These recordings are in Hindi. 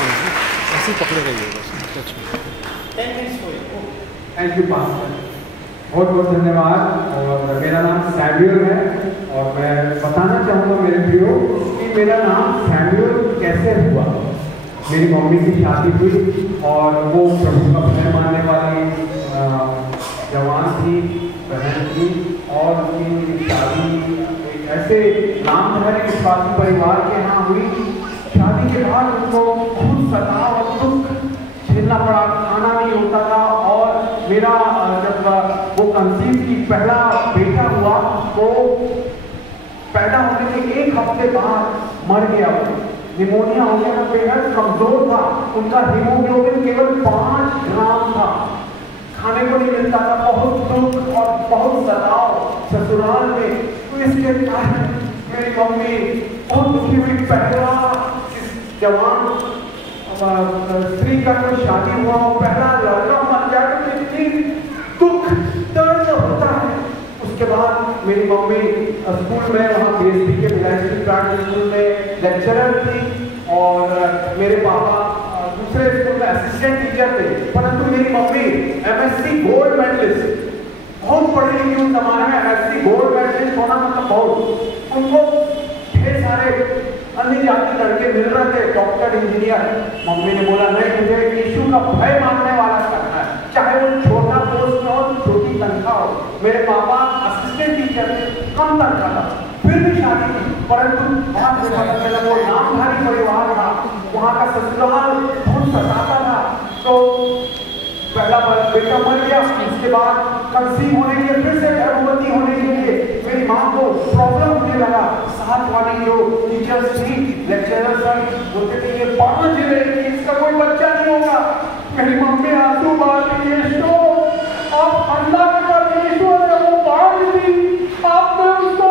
ऑन है, ऐसे ही पकड़े रहिए बस टच में। थैंक यू पास्टर, बहुत बहुत धन्यवाद। और मेरा नाम सैमुअल है और मैं बताना चाहूँगा मेरे प्रियो कि मेरा नाम सैमुअल कैसे हुआ। मेरी मम्मी की शादी हुई और वो प्रभु का भय मानने वाली जवान थी, बहन थी, और उनकी शादी एक ऐसे नामधारी विश्वासी परिवार के यहाँ हुई। शादी के बाद उनको बहुत सताव और दुख झेलना पड़ा, खाना नहीं होता था। और मेरा जब वो कंसीव की पहला बेटा हुआ तो पैदा होने के एक हफ्ते बाद मर गया। वो निमोनिया हो गया, बेहद कमजोर था, उनका हीमोग्लोबिन केवल 5 ग्राम था, खाने को नहीं मिलता था, बहुत दुख और बहुत सताव ससुराल में। तो इसके कारण मेरी मम्मी बहुत दुखी हुई। पहला जवान स्त्री का कोई शादी हुआ और पहला लड़का मर जाए तो कितनी दुख दर्द होता है। उसके बाद मेरी मम्मी स्कूल में, वहाँ बीएसपी के मिलाइस्टिक प्राइवेट स्कूल में लेक्चरर थी और मेरे पापा दूसरे स्कूल में असिस्टेंट टीचर थे। परंतु मेरी मम्मी एमएससी गोल्ड मेडलिस्ट, बहुत पढ़ी लिखी उस जमाने में, एमएससी गोल्ड मेडलिस्ट होना मतलब बहुत। उनको ढेर सारे अन्य जाति लड़के मिल रहे थे, डॉक्टर, इंजीनियर। मम्मी ने बोला नहीं, मुझे यीशु का भय मानने वाला करना है, चाहे वो छोटा पोस्ट में हो, छोटी तनख्वाह हो। मेरे पापा असिस्टेंट टीचर थे, कम तनख्वाह था, फिर भी शादी की। परंतु वहाँ से पता चला वो नामधारी परिवार था, वहाँ का ससुराल बहुत सताता था। तो पहला बेटा मर गया, इसके बाद कंसीव होने के लिए, फिर से गर्भवती होने के लिए मेरी माँ को प्रॉब्लम होने लगा। साथ वाली जो टीचर्स थी, लेक्चरर सर, बोलते थे ये पागल जी रहेगी, इसका कोई बच्चा नहीं होगा। मेरी मम्मी आंसू बहा रही है, यीशु आप अल्लाह के पास, यीशु है वो पागल थी, आपने उसको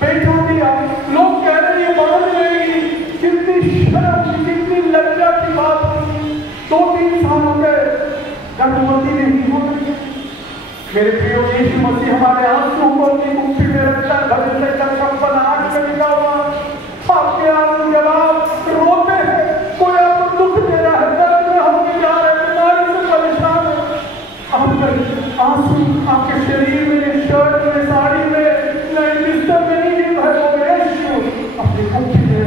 बेटा दिया, लोग कह रहे हैं पागल रहेगी। कितनी शर्म, कितनी लज्जा की बात हुई। 2-3 साल हो गए, गर्भवती नहीं हो गई। मेरे प्रियो, यीशु मसीह हमारे आंसू को अपनी मुट्ठी में रखता है। भजन में 56:8 में लिखा हुआ, आपके आंसू जब आप रोते हैं, कोई आपको दुख दे रहा है, दर्द में होके जा रहे हैं, बीमारी से परेशान है, आपके आंसू आपके शरीर में, शर्ट में, साड़ी में, नहीं बिस्तर में नहीं गिर रहे, वो यीशु अपनी मुट्ठी में।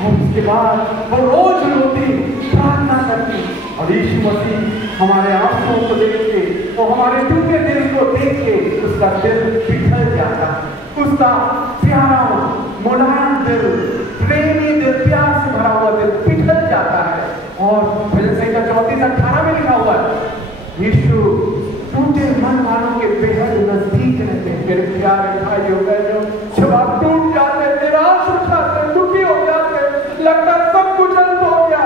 और उसके बाद वो रोज रोती, प्रार्थना करती, और यीशु मसीह हमारे आंसुओं को देख के, वो हमारे टूटे दिल को देख के उसका दिल पिघल जाता, उसका प्यारा मुलायम दिल, प्रेमी दिल, प्यार से भरा हुआ दिल पिघल जाता है। और भजन संहिता 34:18 में लिखा हुआ है, यीशु टूटे मन वालों के बेहद नजदीक रहते हैं। मेरे प्यारे भाइयों बहनों, जब आप टूट जाते, निराश हो जाते, दुखी हो जाते, लगता सब कुछ अंत हो गया,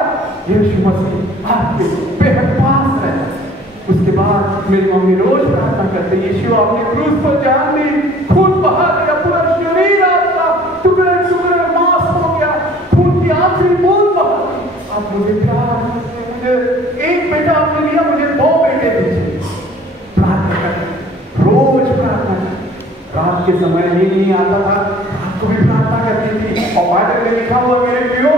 यीशु मसीह आपके बेहद पास रहता है। उसके बाद मेरी मम्मी रोज प्रार्थना करते, यीशु आपने क्रूस पर जान दी, खून बहा दिया, पूरा शरीर आपका टुकड़े टुकड़े मांस हो गया, खून की आखिरी बूंद बहा दी, आप मुझे प्यार करते, मुझे एक बेटा आपने दिया, मुझे 2 बेटे दीजिए। प्रार्थना करते, रोज प्रार्थना करते। रात के समय नहीं आता था, रात को भी प्रार्थना करती थी। और बाइबल में लिखा हुआ, मेरे प्रियो,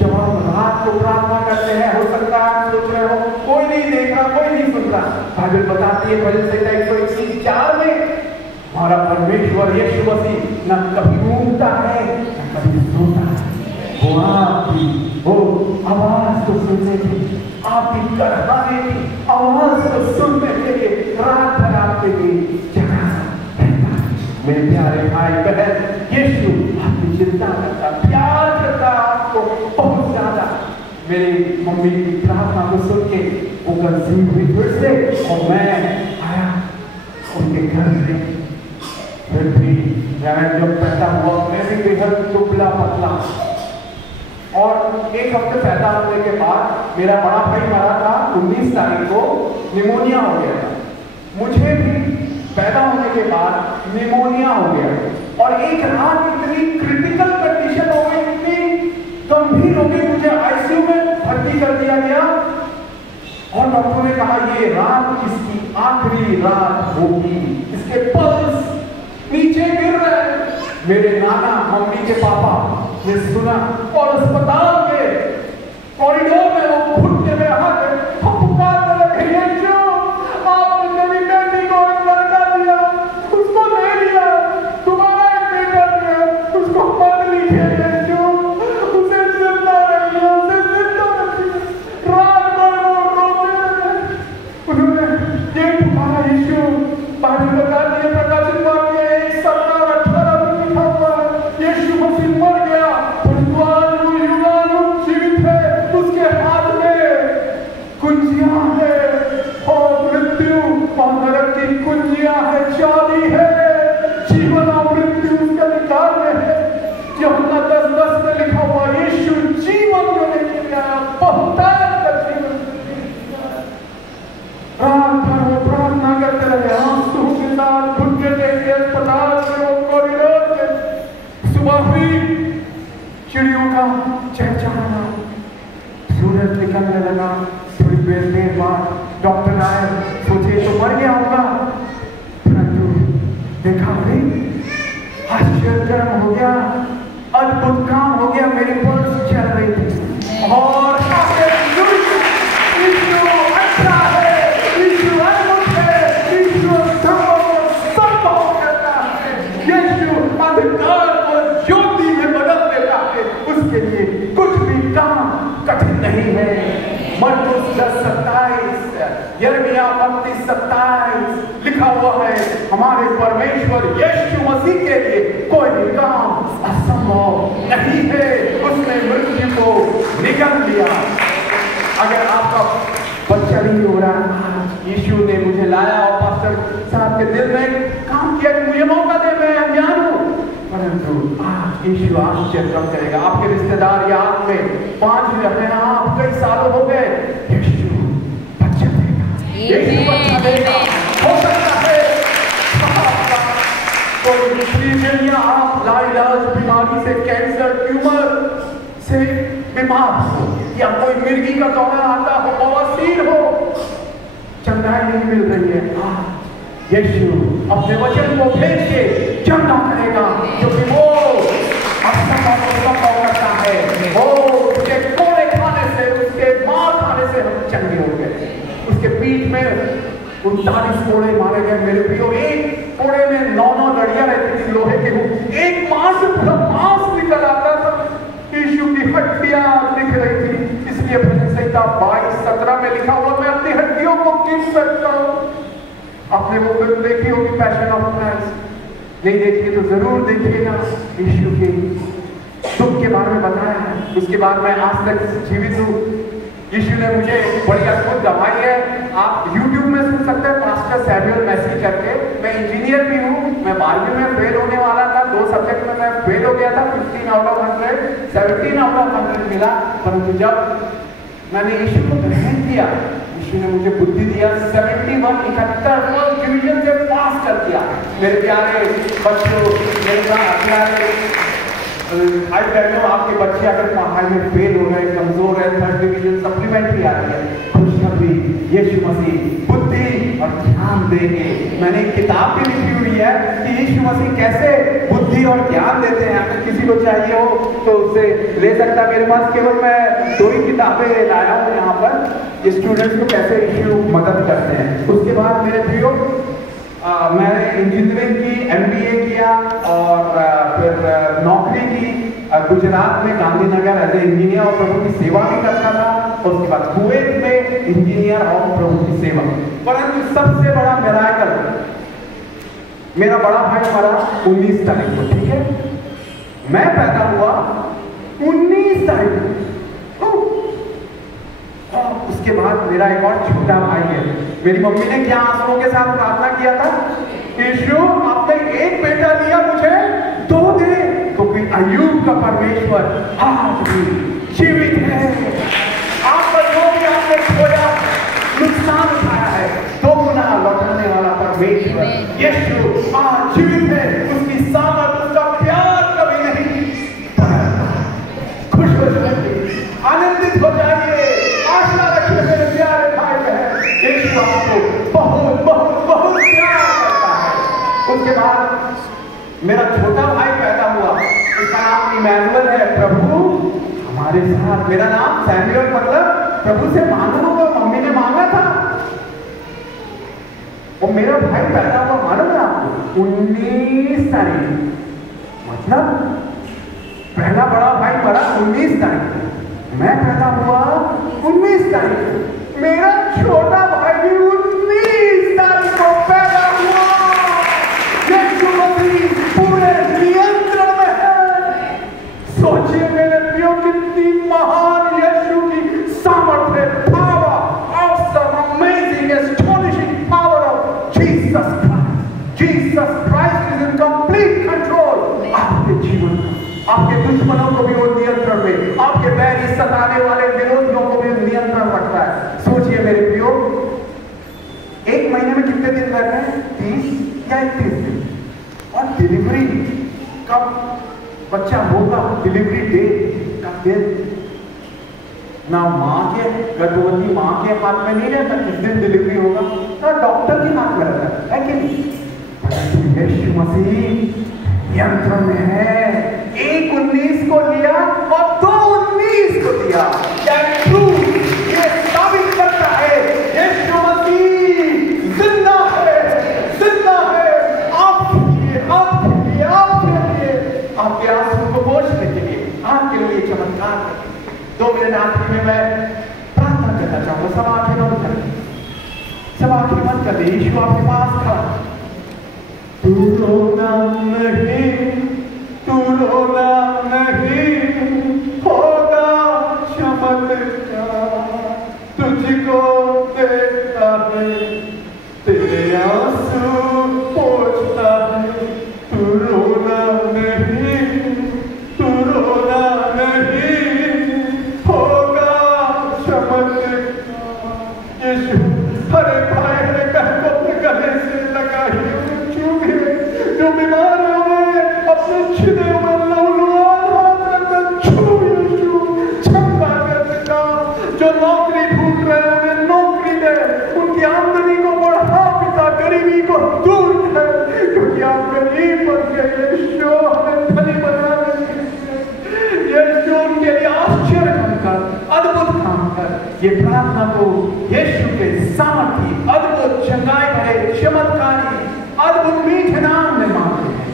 जब आप रात को प्रार्थना करते हैं, हो सकता है आप सोच रहे हो कोई नहीं देख रहा, कोई नहीं सुन रहा, बाइबल बताती है भजन संहिता 121:4 में, हमारा परमेश्वर यीशु मसीह न कभी ऊँगता है न कभी सोता है, वो आपकी वो आवाज को सुनने की, आपकी कराने की आवाज को सुनने के लिए रात भर आपके लिए जगा रहता है। मेरे प्यारे भाई बहन, यीशु आपकी चिंता करता, प्यार करता आपको बहुत ज्यादा। मेरी मम्मी की प्रार्थना को सुन के वो कंसीव हुई फिर से, और मैं आया उनके घर में। फिर भी जब पैदा हुआ, मैं भी बेहद दुबला पतला, और 1 हफ्ते पैदा होने के बाद मेरा बड़ा भाई मरा था। 19 तारीख को निमोनिया हो गया था। मुझे भी पैदा होने के बाद निमोनिया हो गया, और एक रात इतनी क्रिटिकल कंडीशन हो गई, इतनी गंभीर हो गई, मुझे आईसीयू में भर्ती कर दिया गया। और डॉक्टर ने कहा ये रात इसकी आखिरी रात होगी, इसके पल्स नीचे गिर रहे हैं। मेरे नाना, मम्मी के पापा ने सुना और अस्पताल में ब्लड निकलने लगा। थोड़ी देर बाद डॉक्टर आए, सोचे तो मर गया होगा, परंतु देखा भाई आश्चर्य हो गया, अद्भुत काम हो गया, मेरी पल्स चल रही थी और यीशु अच्छा है, यीशु अद्भुत है, यीशु संभव करता है, यीशु अंधकार को ज्योति में बदल देता है, उसके लिए कुछ भी काम कठिन नहीं है। मरकुस 10:27, यिर्मयाह 32:27 लिखा हुआ है, हमारे परमेश्वर यीशु मसीह के लिए कोई भी काम असंभव नहीं है। उसने मृत्यु को निगल लिया। अगर आपका बच्चा नहीं हो रहा, यीशु ने मुझे लाया और पास्टर साहब के दिल में काम किया कि मुझे मौका दे, मैं अज्ञान हूं, परंतु यीशु आश्चर्य करेगा। आपके रिश्तेदार याद में 5 रहते हैं, आप कई सालों हो गए, यीशु बच्चा देगा, यीशु बच्चा देगा। हो सकता है कोई दूसरी बीमारियां, आप लाइलाज बीमारी से, कैंसर, ट्यूमर से बीमार हो, या कोई मिर्गी का दौरा आता हो, बवासीर हो, चंगाई नहीं मिल रही है, यीशु अपने वचन को भेज के चंगा करेगा, क्योंकि वो असंभव को संभव करता है। वो उसके कोड़े खाने से, उसके मार खाने से हम चंगे हो गए। उसके पीठ में 39 कोड़े मारे गए मेरे प्रियो। एक कोड़े में 9 लड़ियां रहती थी लोहे के, एक मांस पूरा मांस निकल आता था, यीशु की हड्डियां दिख रही थी। इसलिए भजन संहिता 22:17 में लिखा हुआ, मैं अपनी हड्डियों को गिन सकता हूँ। आपने वो फिल्म देखी होगी पैशन ऑफ क्राइस्ट, नहीं देखी तो जरूर देखिएगा। यीशु के दुख के बारे में बताया है। उसके बाद मैं आज तक जीवित हूँ। यीशु ने मुझे बड़ी अद्भुत दवाई है, आप YouTube में सुन सकते हैं, पास्टर सैमुअल मैसी करके। मैं इंजीनियर भी हूँ, मैं 12वीं में फेल होने वाला था, 2 सब्जेक्ट में मैं फेल हो गया था, 15 आउट ऑफ 100, 17 आउट ऑफ 100 मिला। परंतु जब मैंने यीशु को ग्रहण किया, यीशु ने मुझे बुद्धि दिया, 71 डिवीजन से पास कर दिया। मेरे प्यारे बच्चों, मेरे प्यारे भाई बहनों, आपके बच्चे अगर पढ़ाई में फेल हो गए, कमजोर है, 3rd डिवीजन सप्लीमेंट्री आ रही है, खुशखबरी, यीशु मसीह बुद्धि और ज्ञान देंगे। मैंने एक किताब भी लिखी हुई है कि यीशु मसीह कैसे बुद्धि और ज्ञान देते हैं। अगर किसी को चाहिए हो तो उसे ले सकता है। मेरे पास केवल मैं 2 ही किताबें लाया हूँ यहाँ पर, स्टूडेंट्स को कैसे यीशु मदद करते हैं। उसके बाद मेरे प्रियो, मैंने इंजीनियरिंग की, MBA किया और फिर नौकरी की गुजरात में गांधीनगर एज ए इंजीनियर और प्रभु की सेवा भी करता था। और उसके बाद कुवैत में इंजीनियर और प्रभु की सेवा। परंतु सबसे बड़ा मिराकल, मेरा बड़ा भाई मरा 19 तारीख को, ठीक है, मैं पैदा हुआ 19 तारीख को। उसके बाद मेरा एक और छोटा भाई है। मेरी मम्मी ने क्या आंसुओं के साथ प्रार्थना किया था, यीशु आपने एक बेटा दिया, मुझे 2 दे, क्योंकि अय्यूब का परमेश्वर आज भी जीवित है। आप पर जो भी आपने खोया, नुकसान उठाया है, 2 गुना लौटाने वाला परमेश्वर यीशु आज जीवित है। उसकी सामर्थ, उसका प्यार कभी नहीं बदलता। खुश हो जाइए, आनंदित हो जाइए, आशा रखिए मेरे प्यारे भाई बहन, यीशु आपको बहुत बहुत बहुत प्यार करता है। उसके बाद मेरा छोटा भाई पैदा हुआ, उसका नाम इमैनुअल है, प्रभु हमारे साथ। मेरा नाम सैमुअल मतलब प्रभु से मांगो, मम्मी ने मांगा था। और मेरा भाई पैदा हुआ, मालूम है आपको, 19 तारीख, मतलब पहला बड़ा भाई मरा 19 तारीख, मैं पैदा हुआ 19 तारीख। मेरा छोटा भाई भी 19 तारीख को पैदा हुआ। यीशु मसीह पूरे नियंत्रण में है। सोचिए मेरे प्रियो, कितनी महान यीशु की सामर्थ्य है। Power, awesome, amazing, astonishing power of Jesus Christ. Jesus Christ is in complete control आपके जीवन में। आपके दुश्मनों को भी वो नियंत्रण में, आपके बैरी सताने वाले विरोधियों को भी नियंत्रण रखता है। सोचिए मेरे प्रियो, 1 महीने में कितने दिन रहते हैं? 30 या 31 दिन। और डिलीवरी कब बच्चा होगा, डिलीवरी डेट का दिन ना माँ के, गर्भवती माँ के हाथ में नहीं रहता किस दिन डिलीवरी होगा, ना डॉक्टर के हाथ में रहता है कि नहीं? यीशु मसीह यंत्र में है, 1:19 को लिया और 2:19 को दिया। ये साबित करता है यीशु मसीह जिंदा है, जिंदा है। आपके लिए, आपके लिए, आपके लिए, आपके आंसू को पोंछने के लिए, आपके लिए चमत्कार करके 2 मिनट आखिरी में मैं प्रार्थना करना चाहूंगा। सब आंखें बंद कर, सब आंखें बंद कर दे। यीशु आपके पास खड़ा, तू रोना नहीं, तू रोना नहीं, होगा चमत्कार, तुझको देखता है, तेरे आंसू पोंछता है। तू रोना नहीं, तू रोना नहीं, होगा चमत्कार। यीशु हर एक भाई हर एक बहन को अपने गले से लगाइए, जो बीमार हुए अपने छिदे हुए लहूलुहान हाथ रखकर छू यीशु, क्षमा कर पिता। जो नौकरी ढूंढ रहे हैं उन्हें नौकरी दे, उनकी आमदनी को बढ़ा पिता, गरीबी को दूर कर, क्योंकि आप गरीब बन गए यीशु, हमें धनी बना दे यीशु। उनके लिए आश्चर्य काम कर, अद्भुत काम कर। ये प्रार्थना को यीशु के सामर्थी, अद्भुत, चंगाई भरे, चमत्कारी, अद्भुत मीठे नाम में मांगते हैं।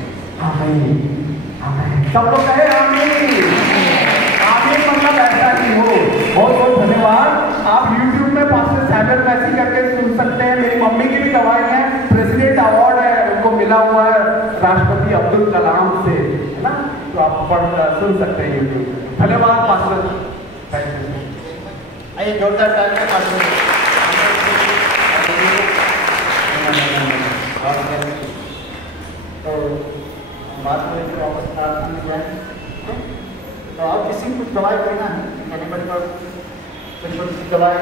आमीन, आमीन। सब लोग कहे आमीन। आमीन मतलब ऐसा ही हो। बहुत बहुत धन्यवाद। आप YouTube में पास्टर सैमुअल मैसी करके सुन सकते हैं। मेरी मम्मी की भी गवाही है, प्रेसिडेंट अवार्ड है उनको मिला हुआ है राष्ट्रपति अब्दुल कलाम से, है ना? तो आप सुन सकते हैं YouTube। धन्यवाद पास्टर। आइए जोरदार तालियां पास्टर। तो बात में फिर वापस प्रार्थना में जाए। तो आप किसी को कुछ दवाई करना है, मैंने कुछ दवाई